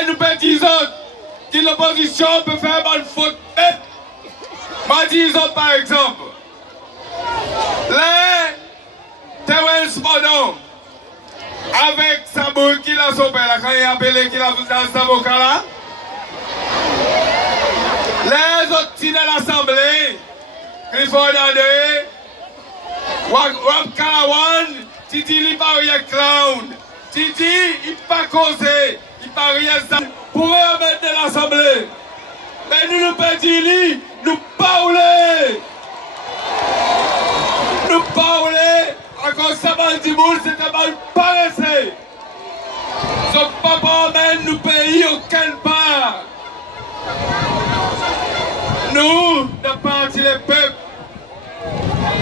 Et nous disons que l'opposition peut faire bonne faute. Mais disons par exemple, les Terence Bodon, avec sa boule qui l'a sauvé, quand il a appelé qu'il a fait dans sa avocat là, les autres de l'Assemblée, Clifford André, Wam Kalawan, Titi il pas rien clown, Titi il pas causé, il pas rien ça pour remettre de l'Assemblée. Mais nous petit nous parler. Nous parler, à cause de ça, du monde, c'était mal paressé. Ce papa emmène nous pays aucun part. Nous, de parti les peuples,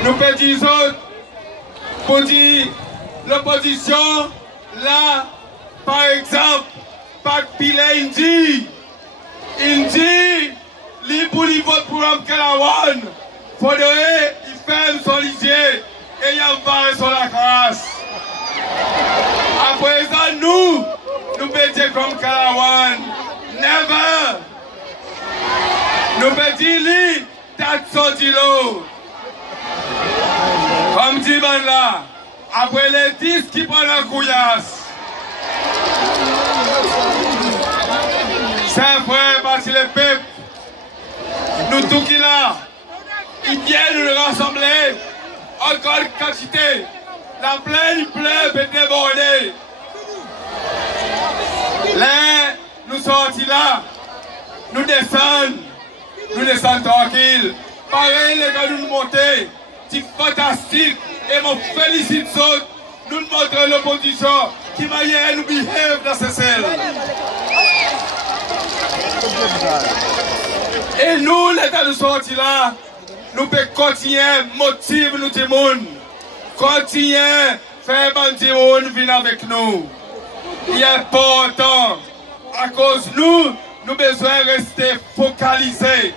nous disons pour dire l'opposition, là, par exemple, pas de pile Indi, li pour les votes pour Amkalawan, faudrait, il ferme son lisier et il embarque sur la crasse. À présent, nous pétions comme Kalawan, never. Nous pétions li, t'as sorti l'eau. Comme dit là, après les 10 qui prennent la couillasse. C'est vrai, parce que les peuples, nous tous qui là, ils viennent nous rassembler en grande quantité. La plaine, il pleut, peut déborder. Là, nous sortis là, nous descendons tranquilles. Pareil, les gars, nous monter. C'est fantastique. Et mon félicite autres, nous montrons l'opposition qui m'a hier nous behave dans ces selles. Et nous, les gars, nous sortis là, nous pouvons continuer, motiver nous tout le monde. Continuer, faire bandi monde venir avec nous. Il est important. À cause de nous, nous avons besoin de rester focalisés.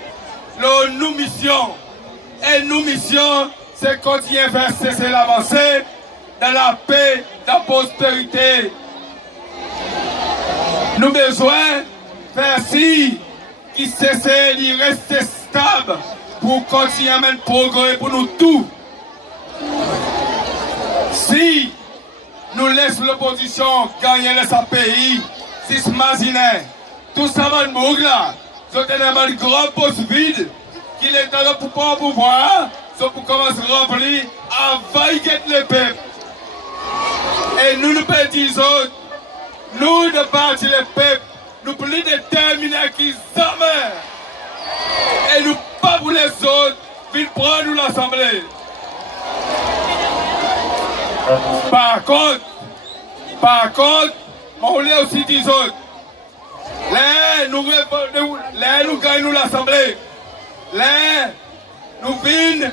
Nos missions. Et nos missions, c'est continuer à faire cesser l'avancée dans la paix, dans la prospérité. Nous avons besoin de faire ci, qui cesse de rester stable pour continuer à mettre progrès pour nous tous. Si nous laissons l'opposition gagner le pays, si ce matin, tout ça va nous là, c'est un grand poste vide qu'il est dans le pouvoir, c'est pour commencer à remplir avant de les peuples. Et nous disons, nous de partir les peuples, nous plus déterminés qu'ils jamais. Et nous pas pour les autres, viennent prendre l'Assemblée. Par contre, on voulait aussi dire autres. Là, nous gagnons l'Assemblée. Là, nous venons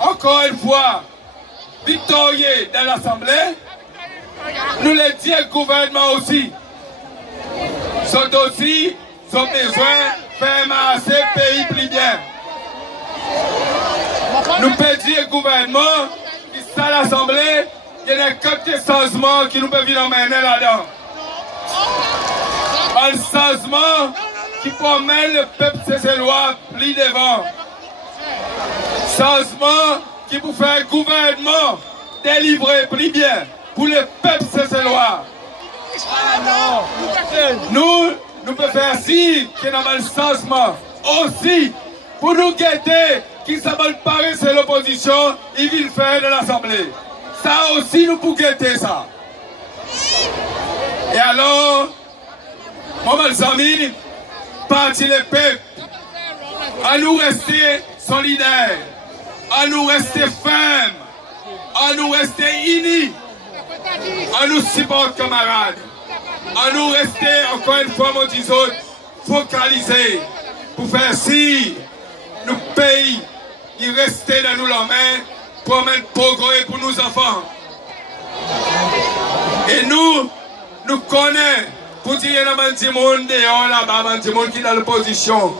encore une fois victorieux dans l'Assemblée. Nous les disons au gouvernement aussi. Sont aussi, sont besoin de faire marcher le pays plus bien. Nous pouvons dire au gouvernement qui est à l'Assemblée, il y a quelques changements qui nous peuvent venir emmener là-dedans. Un changement qui promène le peuple de ses lois plus devant. Changement qui peut faire un gouvernement délivrer plus bien pour le peuple de ses lois. Nous pouvons faire si qu'il y a un changement aussi pour nous guetter qui s'appelle Paris c'est l'opposition, ils viennent faire de l'Assemblée. Ça aussi nous pouvons guetter ça. Et alors, mes amis, parti les peuples, à nous rester solidaires, à nous rester fermes, à nous rester unis, à nous supporter camarades, à nous rester, encore une fois, mon disons, focalisés pour faire si nous pays, il rester dans nos mains pour mettre progrès pour nos enfants. Et nous connaissons, pour dire qu'il y a un petit monde dehors là-bas, un petit monde qui est dans l'opposition.